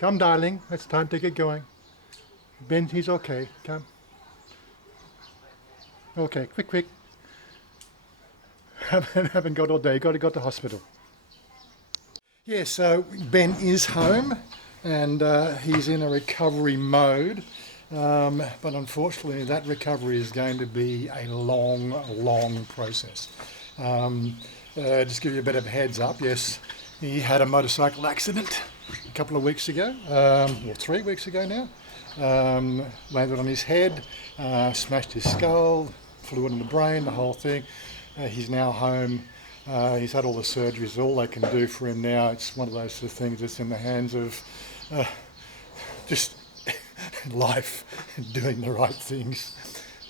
Come, darling. It's time to get going. Ben, he's okay. Come. Okay, quick. Haven't got all day. Got to go to the hospital. Yeah, so Ben is home and he's in a recovery mode. But unfortunately, that recovery is going to be a long process. Just give you a bit of a heads up. Yes, he had a motorcycle accident a couple of weeks ago, or 3 weeks ago now. Landed on his head, smashed his skull, fluid in the brain, the whole thing. He's now home. He's had all the surgeries. All they can do for him now, it's one of those sort of things that's in the hands of just life and doing the right things.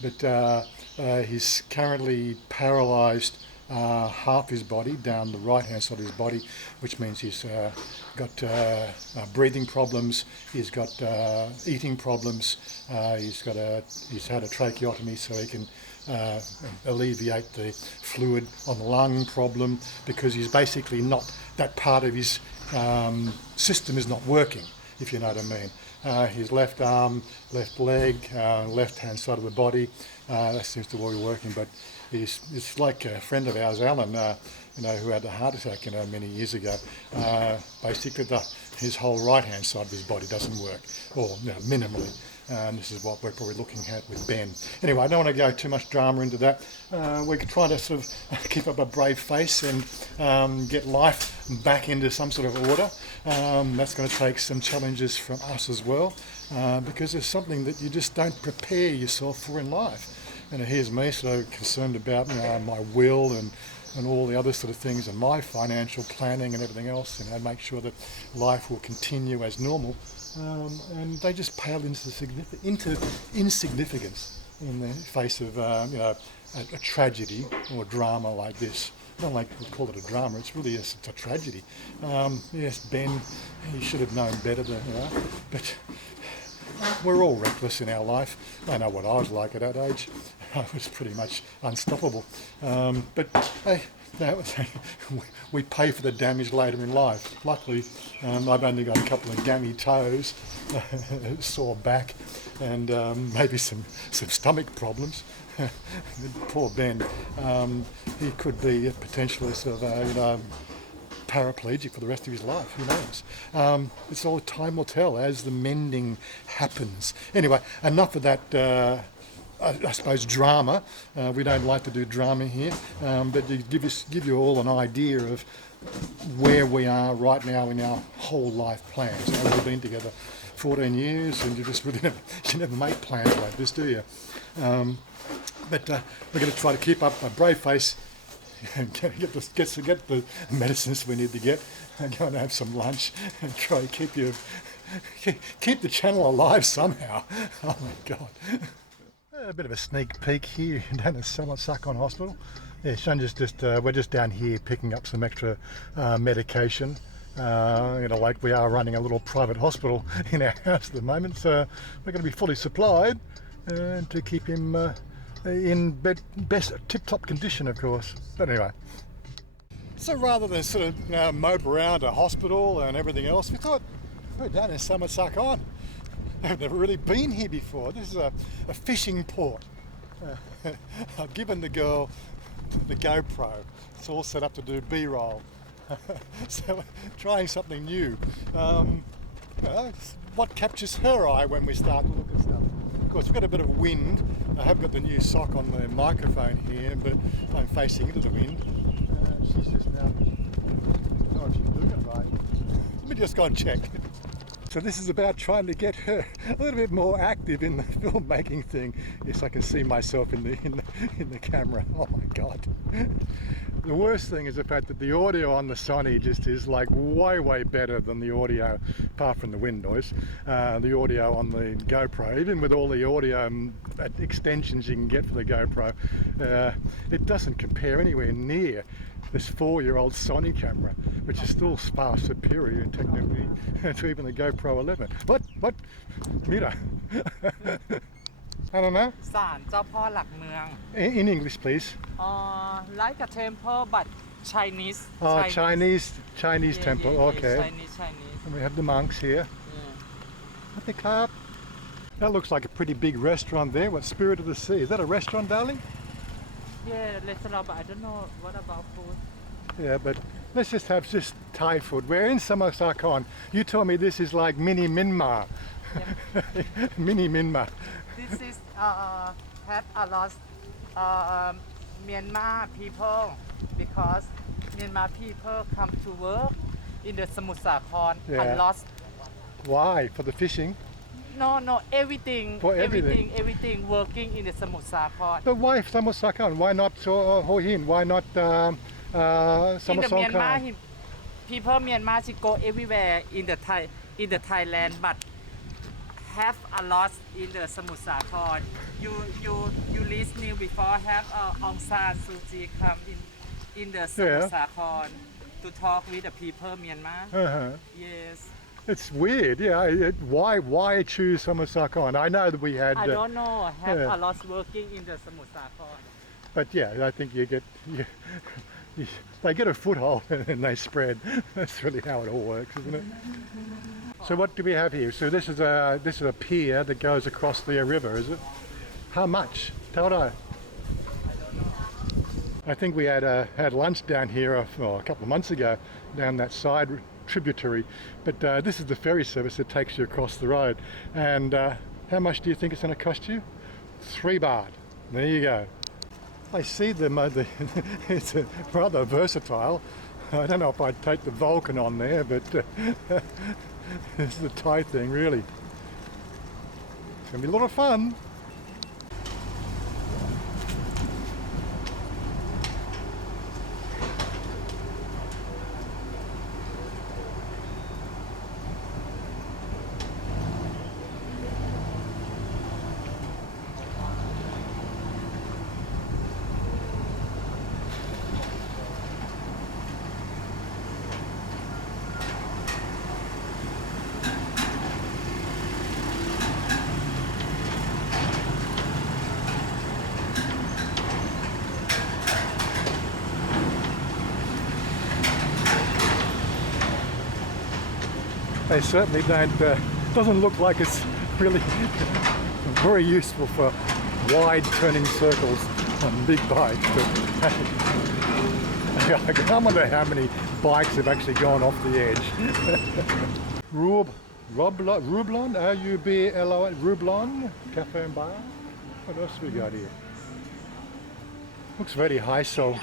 But he's currently paralysed half his body, down the right-hand side of his body, which means he's got breathing problems, he's got eating problems, he's had a tracheotomy so he can alleviate the fluid on the lung problem, because he's basically not, that part of his system is not working, if you know what I mean. His left arm, left leg, left-hand side of the body, that seems to be working, but it's like a friend of ours, Alan, who had a heart attack, many years ago. Basically, his whole right-hand side of his body doesn't work, or minimally. And this is what we're probably looking at with Ben. Anyway, I don't want to go too much drama into that. We're trying to sort of keep up a brave face and get life back into some sort of order. That's going to take some challenges from us as well, because there's something that you just don't prepare yourself for in life. And here's me sort of concerned about my will and all the other sort of things, and my financial planning and everything else, make sure that life will continue as normal. And they just pale into insignificance in the face of a tragedy or drama like this. I don't like to call it a drama, it's really it's a tragedy. Yes, Ben, he should have known better than, but we're all reckless in our life. I know what I was like at that age. I was pretty much unstoppable. But hey, we pay for the damage later in life. Luckily, I've only got a couple of gammy toes, sore back, and maybe some stomach problems. Poor Ben, he could be potentially sort of paraplegic for the rest of his life. Who knows? It's all time will tell as the mending happens. Anyway, enough of that. I suppose drama. We don't like to do drama here, but to give you all an idea of where we are right now in our whole life plans. We've been together 14 years, and you never make plans like this, do you? But we're going to try to keep up a brave face and get the medicines we need to get, and go and have some lunch, and try to keep the channel alive somehow. Oh my God. A bit of a sneak peek here down at Samut Sakhon Hospital. Yeah, Chanya's we're just down here picking up some extra medication. Like we are running a little private hospital in our house at the moment, so we're going to be fully supplied to keep him in best tip-top condition, of course. But anyway, so rather than sort of mope around a hospital and everything else, we thought we're down in Samut Sakhon. I've never really been here before. This is a fishing port. I've given the girl the GoPro. It's all set up to do B-roll. So trying something new. What captures her eye when we start to look at stuff? Of course, we've got a bit of wind. I have got the new sock on the microphone here, but I'm facing into the wind. She's just now, I don't know if she's doing it right. Let me just go and check. So this is about trying to get her a little bit more active in the filmmaking thing. Yes, I can see myself in the camera. Oh my God. The worst thing is the fact that the audio on the Sony just is like way better than the audio, apart from the wind noise, the audio on the GoPro. Even with all the audio extensions you can get for the GoPro, it doesn't compare anywhere near this 4-year-old Sony camera, which is still far superior technically to even the GoPro 11. What? Mira. I don't know. ศาลเจ้าพ่อหลักเมือง In English, please. Like a temple but Chinese. Chinese temple. Yeah, Okay. Chinese. And we have the monks here. Yeah. the carp. That looks like a pretty big restaurant there. What, Spirit of the Sea? Is that a restaurant, darling? Yeah, restaurant, but I don't know what about food. Yeah, but let's just have just Thai food. We're in Samut Sakhon. You told me this is like mini Myanmar. Mini Myanmar. This is have a lot Myanmar people because Myanmar people come to work in the Samut Sakhon Yeah. a lot. Why? For the fishing? No, everything, For everything. everything working in the Samut Sakhon. But why Samut Sakhon? Why not Hua Hin? Why not In Samut the Myanmar, Sakhon? people Myanmar she go everywhere in the Thailand, but have a lot in the Samut Sakhon. You listening before have Aung San Suu Kyi come in the Samut Sakhon to talk with the people Myanmar. Uh-huh. Yes. It's weird, yeah. Why choose Samut Sakhon? I know that we had, I don't know. Have yeah. a lot working in the Samut Sakhon. but yeah, I think they get a foothold and they spread. That's really how it all works, isn't it? So what do we have here? So this is a pier that goes across the river, is it? How much? Taura? I think we had lunch down here a couple of months ago, down that side tributary. But this is the ferry service that takes you across the road. And how much do you think it's going to cost you? 3 baht. There you go. I see it's rather versatile. I don't know if I'd take the Vulcan on there, but it's the Thai thing, really. It's going to be a lot of fun. They certainly don't, doesn't look like it's really very useful for wide turning circles on big bikes. But I wonder how many bikes have actually gone off the edge. Rublon, R-U-B-L-O-N, Rublon, Cafe and Bar. What else have we got here? Looks very high, so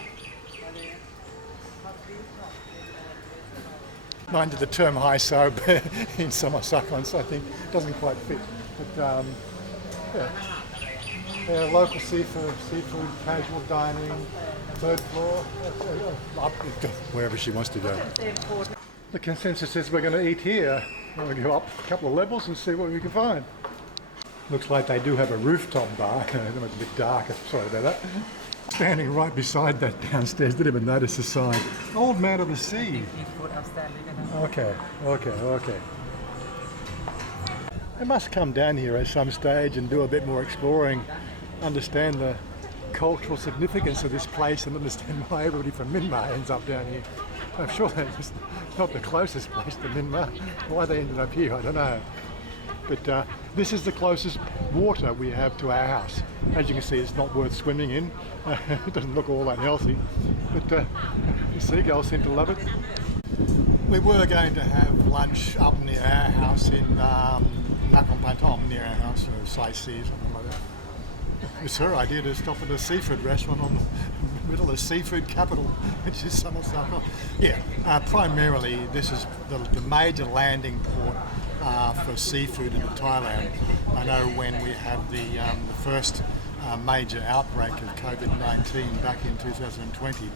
mind you, the term high soap in Samut Sakhon, so I think it doesn't quite fit. But yeah, local seafood, casual dining, third floor, up wherever she wants to go. The consensus is we're going to eat here. We're going to go up a couple of levels and see what we can find. Looks like they do have a rooftop bar. It's a bit dark, sorry about that. Standing right beside that downstairs, didn't even notice the sign. Old Man of the Sea. Okay. I must come down here at some stage and do a bit more exploring, understand the cultural significance of this place and understand why everybody from Myanmar ends up down here. I'm sure that's not the closest place to Myanmar. Why they ended up here, I don't know. But this is the closest water we have to our house. As you can see, it's not worth swimming in. It doesn't look all that healthy. But the seagulls seem to love it. We were going to have lunch up near our house in Nakhon Pathom, near our house, or sightsee, something like that. It's her idea to stop at a seafood restaurant on the middle of seafood capital, which is Samut Sakhon. Yeah, primarily this is the major landing port for seafood in Thailand. I know when we had the first major outbreak of COVID-19 back in 2020,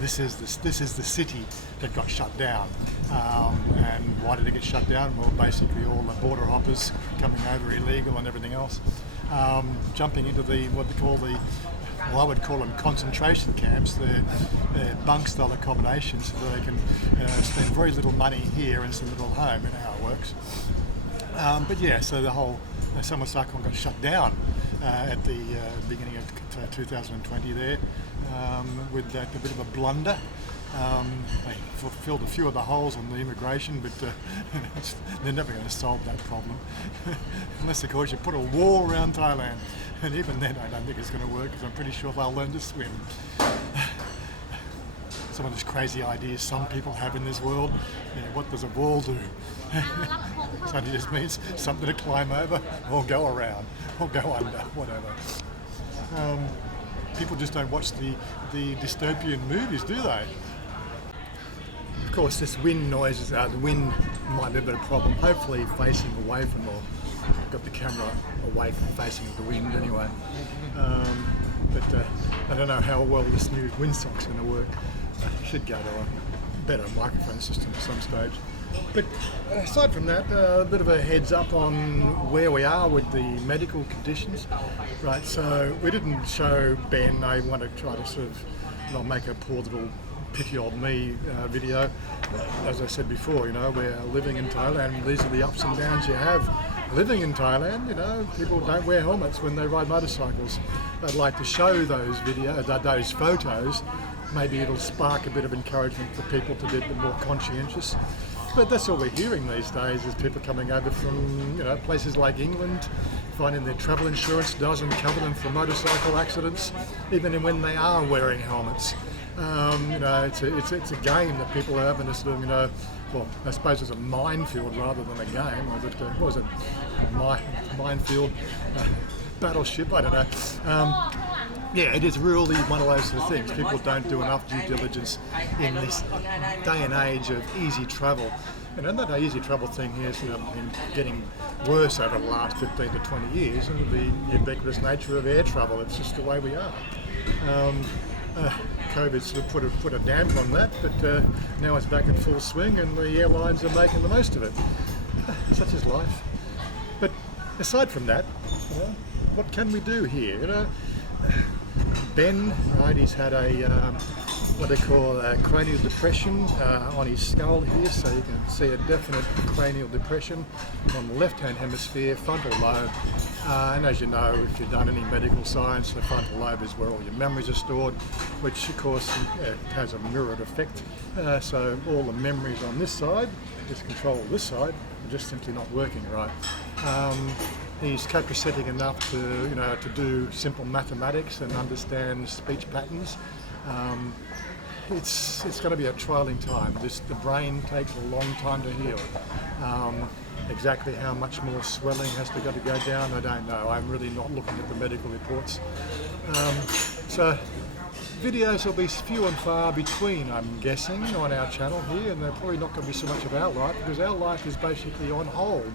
this is the city that got shut down. And why did it get shut down? Well, basically all the border hoppers coming over illegal and everything else, jumping into I would call them concentration camps. They're bunk-style accommodations, so they can spend very little money here and some little home. You know how it works. But yeah, so the whole Samut Sakhon got shut down at the beginning of 2020 there, with that a bit of a blunder. They filled a few of the holes on the immigration, but they're never going to solve that problem. Unless, of course, you put a wall around Thailand. And even then, I don't think it's going to work, because I'm pretty sure they'll learn to swim. Some of those crazy ideas some people have in this world. What does a wall do? So it just means something to climb over or go around or go under, whatever. People just don't watch the dystopian movies, do they? Of course, this wind noise, the wind might be a bit of a problem. Hopefully facing away from, or got the camera away from facing the wind anyway. But I don't know how well this new windsock's going to work. Should go to a better microphone system at some stage. But aside from that, a bit of a heads up on where we are with the medical conditions. Right, so we didn't show Ben. I want to try to sort of not make a poor little pity old me video. As I said before, we're living in Thailand. These are the ups and downs you have living in Thailand. People don't wear helmets when they ride motorcycles. I'd like to show those those photos. Maybe it'll spark a bit of encouragement for people to be a bit more conscientious. But that's all we're hearing these days, is people coming over from places like England, finding their travel insurance doesn't cover them for motorcycle accidents, even when they are wearing helmets. It's a game that people are having to sort of, well, I suppose it's a minefield rather than a game. What was it? Minefield, battleship, I don't know. Yeah, it is really one of those sort of things. People don't do enough due diligence in this day and age of easy travel. And that easy travel thing here has been getting worse over the last 15 to 20 years, and the ubiquitous nature of air travel. It's just the way we are. COVID sort of put a damp on that, but now it's back in full swing, and the airlines are making the most of it. Such is life. But aside from that, what can we do here? Ben, right, he's had a what they call a cranial depression on his skull here, so you can see a definite cranial depression on the left-hand hemisphere, frontal lobe. And as you know, if you've done any medical science, the frontal lobe is where all your memories are stored, which of course has a mirrored effect. So all the memories on this side, just control this side, are just simply not working right. He's copacetic enough to do simple mathematics and understand speech patterns. It's going to be a trialing time. The brain takes a long time to heal. Exactly how much more swelling has to go down, I don't know. I'm really not looking at the medical reports. So videos will be few and far between, I'm guessing, on our channel here, and they're probably not going to be so much of our life, because our life is basically on hold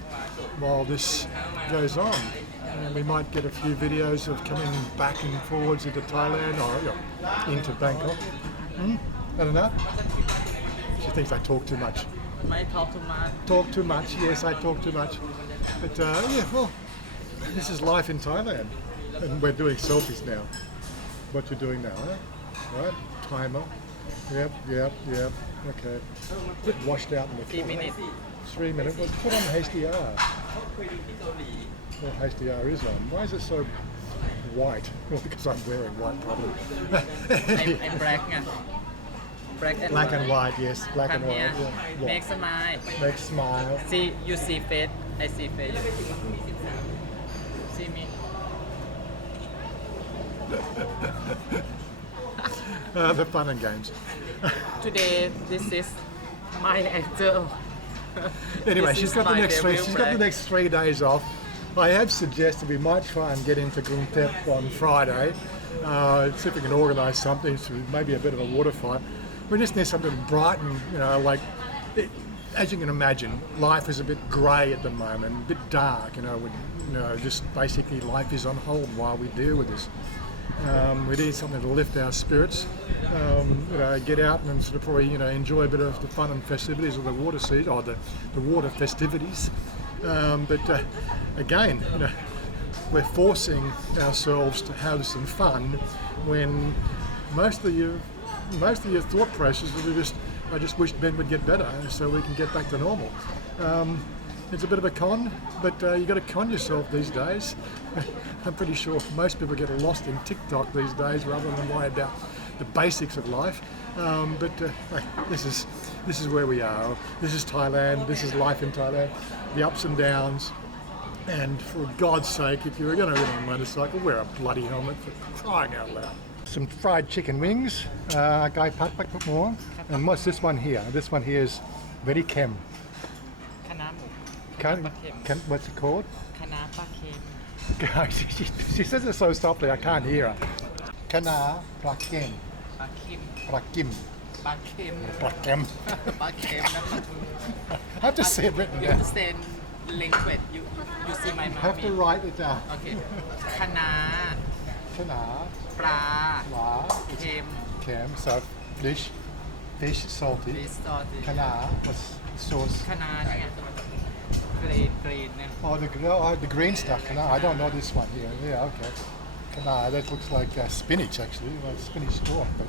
while this goes on. And we might get a few videos of coming back and forwards into Thailand or into Bangkok. I don't know. She thinks I talk too much. Might talk too much. Talk too much, yes, I talk too much. But yeah, well, this is life in Thailand. And we're doing selfies now. What you're doing now, huh? Right, timer. Yep. Okay. A bit washed out in the 3 minutes. 3 minutes. Well, put on HDR. Well, HDR is on. Why is it so white? Well, because I'm wearing white, probably. I'm black. Black and white, yes. Black Come and white. here. Yeah. Make smile. Make smile. See, you see face. I see face. See me. The fun and games. Today, this is my angel. Anyway, This she's is got the my next three. devil She's got the brand. next 3 days off. I have suggested we might try and get into Guntep on Friday. See if we can organise something. So maybe a bit of a water fight. We just need something bright and like. As you can imagine, life is a bit grey at the moment, a bit dark. Just basically life is on hold while we deal with this. We need something to lift our spirits. Get out and sort of probably enjoy a bit of the fun and festivities of the water season, or the water festivities. But again, we're forcing ourselves to have some fun when most of your thought processes are just, I just wish Ben would get better so we can get back to normal. It's a bit of a con, but you got to con yourself these days. I'm pretty sure most people get lost in TikTok these days rather than worry about the basics of life. This is where we are. This is Thailand. This is life in Thailand. The ups and downs. And for God's sake, if you're going to ride on a motorcycle, wear a bloody helmet for crying out loud. Some fried chicken wings, gai pat pak pak more. And what's this one here? This one here is very kem. คณะหมู What's it called? คณะปลาเค็ม Guys, she says it so softly I can't hear her. Kana prakem. ปลาเค็ม Prakim. ปลาเค็ม Prakem. ปลาเค็มนะปลาทู I have to say it written you down. understand language you see my I have to mouth write it down. okay คณะ Kana, ปลา la, เค็ม kem, so fish, salty. fish sauce Kana was sauce. คณะเนี่ยกรีนเนี่ย The green stuff. Kana, I don't know this one here. Yeah, okay. Kana, that looks like spinach actually, like spinach straw, but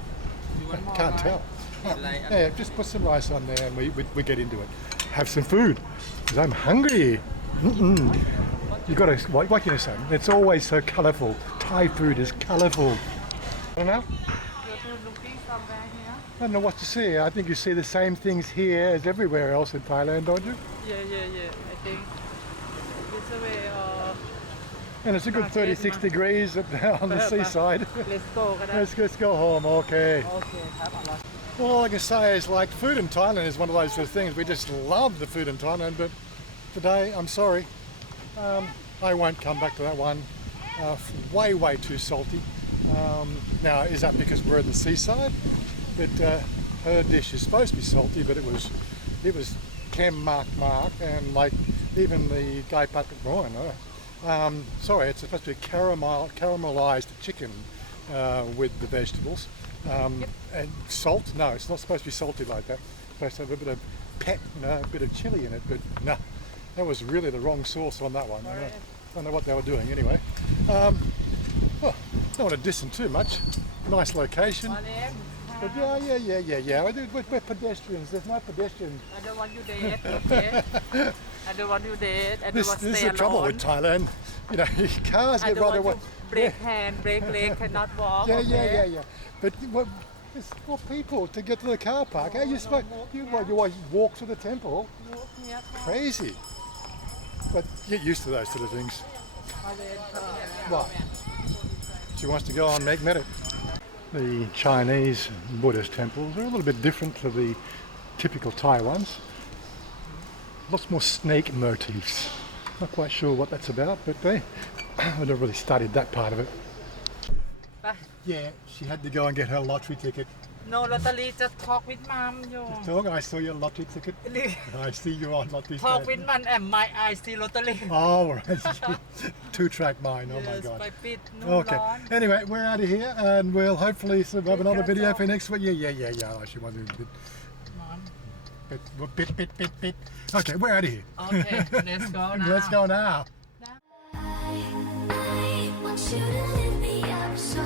you want more can't rice? tell. Like, Yeah, just put some rice on there and we get into it. Have some food, because I'm hungry. You got to, what can you say? It's always so colourful. Thai food is colourful. I don't know. you're looking somewhere here I don't know what to see. I think you see the same things here as everywhere else in Thailand, don't you? yeah I think this way And it's a good 36 degrees on the seaside. let's go ก็ได้ Let's go home, okay. โอเคครับอร่อย Well, all I can say is like food in Thailand is one of those sort of things. We just love the food in Thailand, but today, I'm sorry, I won't come back to that one. Way too salty. Now, is that because we're at the seaside? But her dish is supposed to be salty, but it was kem mark, and like even the gai pat prawn. Sorry, it's supposed to be caramelized chicken with the vegetables. And salt? No, it's not supposed to be salty like that. It's supposed to have a bit of pep, a bit of chili in it, but no, that was really the wrong sauce on that one. I don't know what they were doing anyway. Well, don't want to diss them too much. Nice location. มาเล็ม But yeah. We're pedestrians. There's no pedestrians. I don't want you dead okay I don't want you dead I don't This want is stay the trouble with alone Thailand. You know, cars I get don't right want away. to break hand break leg cannot walk okay? Yeah. But it's for people to get to the car park. How you supposed you walk to the temple? Crazy. But get used to those sort of things. มาเล็ม What? She wants to go on make merit. The Chinese Buddhist temples are a little bit different to the typical Thai ones. Lots more snake motifs. Not quite sure what that's about, but I never really studied that part of it. ไป Yeah, she had to go and get her lottery ticket. no lottery just talk with mom อยู่ Talk, I saw your lottery ticket. I see you on lottery talk stand. with mom and my eyes see lottery Oh, right. Two-track mind. Oh my Yes, God. ไปปิดนุ่ม Okay. ร้อน Anyway, we're out of here, and we'll hopefully have another video for next week. Yeah. Oh, she wanted to bit. Okay, we're out of here. Okay, let's go now. Let's go now. I want you to lift me up so